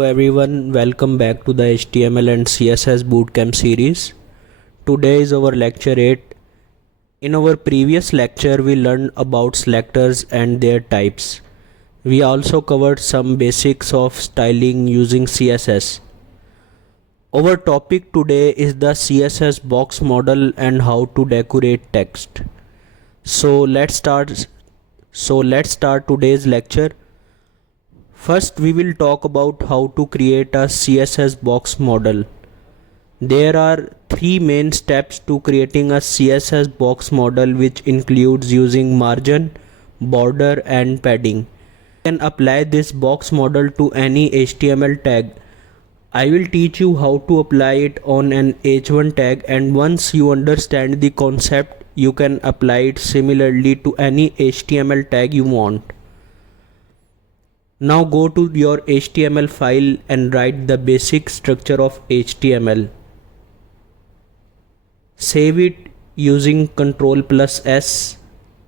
Everyone, welcome back to the HTML and CSS Bootcamp series. Today is our lecture 8. In our previous lecture, we learned about selectors and their types. We also covered some basics of styling using CSS. Our topic today is the CSS box model and how to decorate text. So let's start today's lecture. First, we will talk about how to create a CSS box model. There are three main steps to creating a CSS box model, which includes using margin, border and padding. You can apply this box model to any HTML tag. I will teach you how to apply it on an H1 tag, and once you understand the concept, you can apply it similarly to any HTML tag you want. Now go to your HTML file and write the basic structure of HTML. Save it using Ctrl+S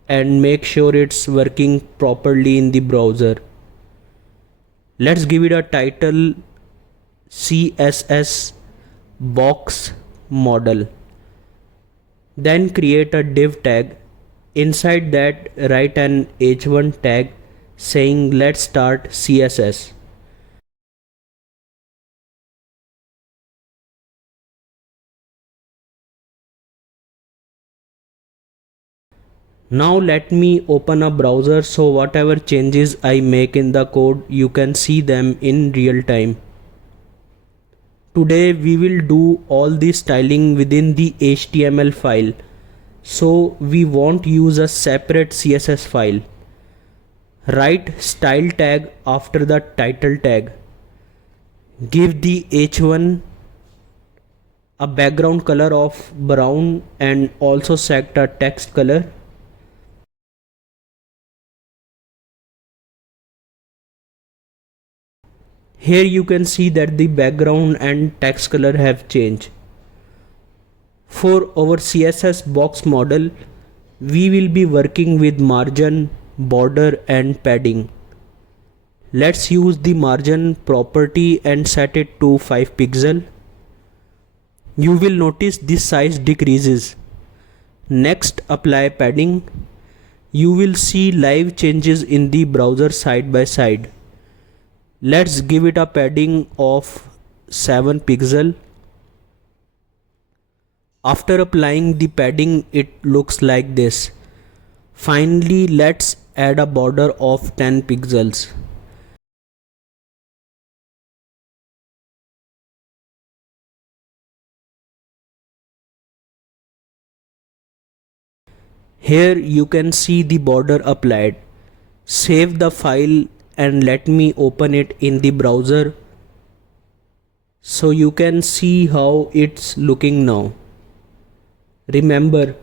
and make sure it's working properly in the browser. Let's give it a title, CSS box model. Then create a div tag. Inside that, write an H1 tag saying let's start CSS. Now let me open a browser so whatever changes I make in the code, you can see them in real time. Today we will do all the styling within the HTML file, so we won't use a separate CSS file. Write style tag after the title tag. Give the H1 a background color of brown and also set a text color. Here you can see that the background and text color have changed. For our CSS box model, we will be working with margin, border and padding. Let's use the margin property and set it to 5 pixels. You will notice this size decreases. Next, apply padding. You will see live changes in the browser side by side. Let's give it a padding of 7 pixels. After applying the padding, it looks like this. Finally, let's add a border of 10 pixels. Here you can see the border applied. Save the file and let me open it in the browser so you can see how it's looking now. Remember,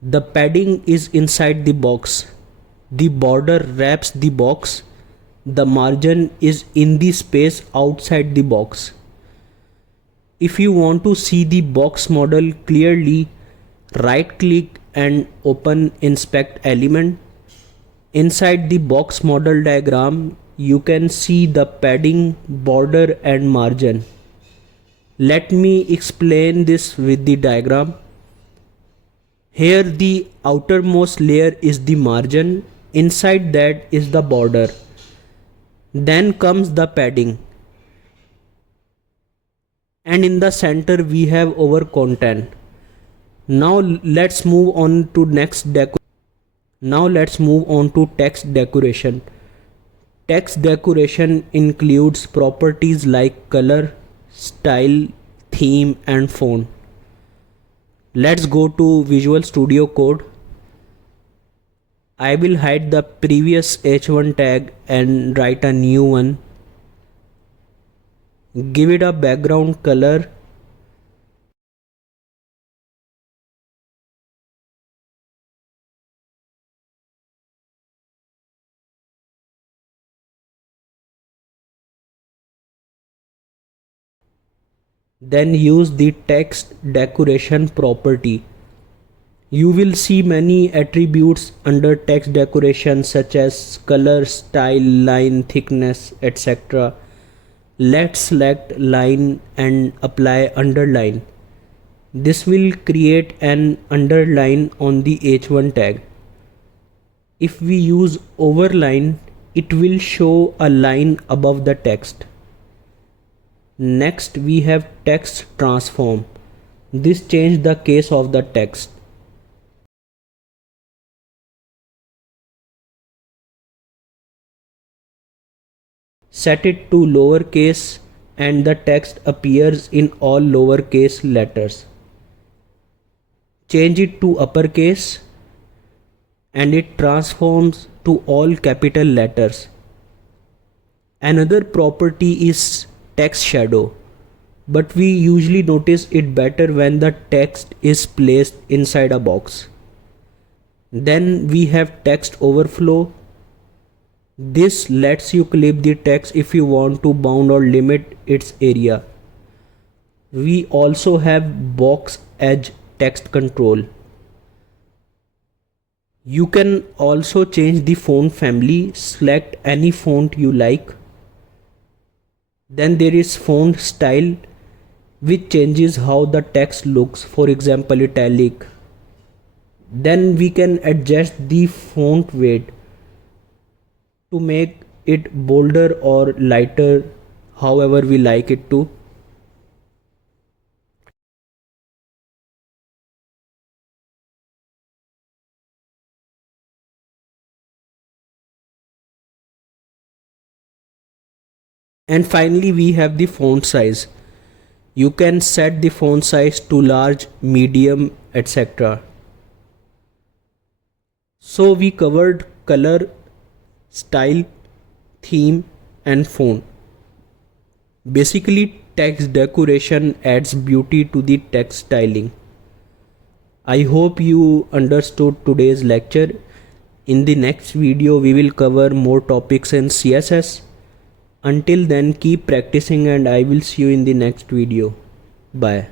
the padding is inside the box. The border wraps the box. The margin is in the space outside the box. If you want to see the box model clearly, right click and open inspect element. Inside the box model diagram, you can see the padding, border and margin. Let me explain this with the diagram. Here the outermost layer is the margin, inside that is the border. Then comes the padding. And in the center we have our content. Now let's move on to text decoration. Text decoration includes properties like color, style, theme and font. Let's go to Visual Studio Code. I will hide the previous H1 tag and write a new one. Give it a background color. Then use the text decoration property. You will see many attributes under text decoration such as color, style, line, thickness, etc. Let's select line and apply underline. This will create an underline on the h1 tag. If we use overline, it will show a line above the text. Next we have text transform. This changes the case of the text. Set it to lowercase and the text appears in all lowercase letters. Change it to uppercase and it transforms to all capital letters. Another property is text shadow, but we usually notice it better when the text is placed inside a box. Then we have text overflow. This lets you clip the text if you want to bound or limit its area. We also have box edge text control. You can also change the font family, select any font you like. Then there is font style, which changes how the text looks, for example italic. Then we can adjust the font weight to make it bolder or lighter, however we like it to. And finally we have the font size. You can set the font size to large, medium, etc. So we covered color, style, theme and font. Basically text decoration adds beauty to the text styling. I hope you understood today's lecture. In the next video we will cover more topics in CSS. Until then, keep practicing and I will see you in the next video. Bye.